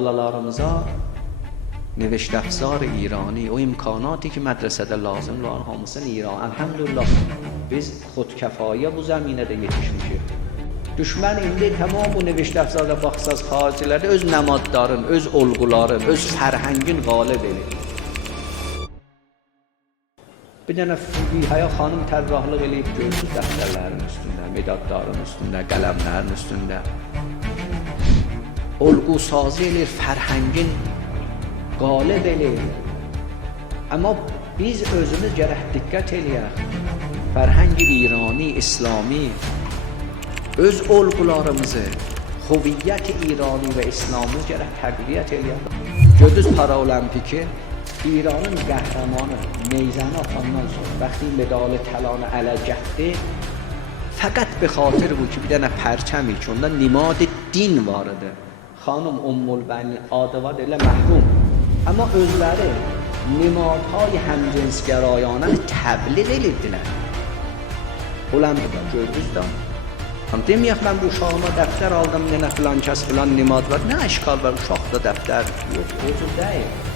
Balalarımıza نوشت افزار ایرانی و امکاناتی که مدرسه لازم olan hamısını İran. Elhamdülillah biz xudkəfayə bu zəminədə yetişmişik. Düşmən indi tamam bu نوشت افزarda baxsaz xaricilərdə öz nəmadların, öz olğuların, öz fərhəngin qalib edir. Bir dənə Fübihəyə xanım tərrahlıq eləyib görsüz dəftərlərin üstündə, medadların üstündə, qələmlərin üstündə. Olğu sazı eləyir, fərhəngin qalib eləyir. Amma biz özümüz gərək diqqət eləyək. Fərhəngi İrani, İslami, öz olğularımızı, huviyyət İrani və İslamı gərək təqviyyət eləyək. Gördünüz Paraolimpiki, İranın qəhrəmanı neyzəni atandan sonra vəqti medali təlanı ələ gətirdi. Fəqət به خاطر bu ki, bir dənə pərçəmi ki, onda nimad din var idi. Xanım Ümmülbəni adı var, elə məhrum. Amma özləri nimadهای həmcinsgərayana təbliğ edirdilər. Olimpiyada gördünüz də. Ham deməyək mən bu uşağıma dəftər aldım, nə filan kəs filan nimad var. Nə işgal var uşaqda dəftər? Yox, o cür deyil.